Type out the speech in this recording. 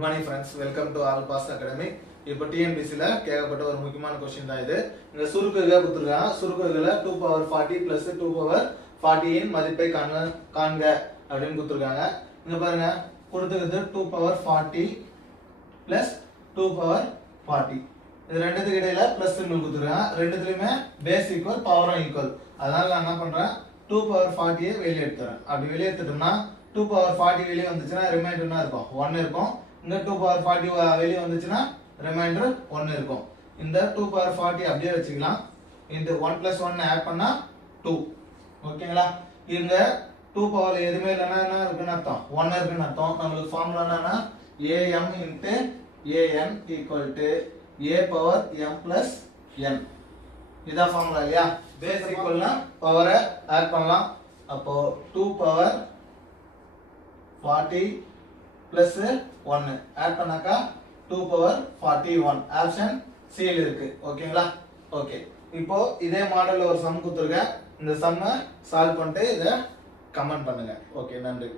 Good morning friends, welcome to All Pass Academy. இப்போ டிஎன்பிசியில் கேட்கப்பட்ட ஒரு முக்கியமான கொஸ்டின் தான் இது. இந்த சுருக்குகளை கொடுத்துருக்காங்க. சுருக்குகளை 2 பவர் 40 பிளஸ் 2 பவர் 40 இன் மதிப்பை காண்க அப்படின்னு கொடுத்துருக்காங்க. இங்க பாருங்க, கொடுத்துருக்கிறது 2 பவர் 40 பிளஸ் 2 பவர் 40. இது ரெண்டுத்துக்கு இடையில பிளஸ் சிம்பிள் கொடுத்துருக்காங்க. ரெண்டுத்துலயுமே பேஸ் ஈக்குவல், பவரும் ஈக்குவல். அதனால நான் என்ன பண்றேன், 2 பவர் 40 வெளியே எடுத்துறேன். அப்படி வெளியே எடுத்துட்டோம்னா 2 பவர் 40 வெளியே வந்துச்சுன்னா ரிமைண்டர் என்ன இருக்கும், 1 இருக்கும். இந்த 2 பவர் 40 வெளியே வந்துச்சுன்னா ரிமைண்டர் 1 இருக்கும். இந்த 2 பவர் 40 அப்படியே வச்சுக்கலாம். இந்த 1 பிளஸ் 1 ஆட் பண்ணா 2. ஓகேங்களா? இங்க 2 பவர் எதுவுமே இல்லைன்னா என்ன இருக்குன்னு அர்த்தம், 1 இருக்குன்னு அர்த்தம். நம்மளுக்கு ஃபார்முலா என்னன்னா am into an equal to a power m plus n. இதான் ஃபார்முலா இல்லையா? பேஸ் ஈக்குவல்னா பவரை ஆட் பண்ணலாம். அப்போ 2 பவர் 40 plus 1 ஆட் பண்ணாக்கா 2 பவர் 41. ஆப்ஷன் C ல இருக்கு. ஓகேங்களா? ஓகே, இப்போ இதே மாடல்ல ஒரு சம் கொடுத்துருக்கேன். இந்த சம்மை சால்வ் பண்ணிட்டு இதை கமெண்ட் பண்ணுங்க. ஓகே, நன்றி.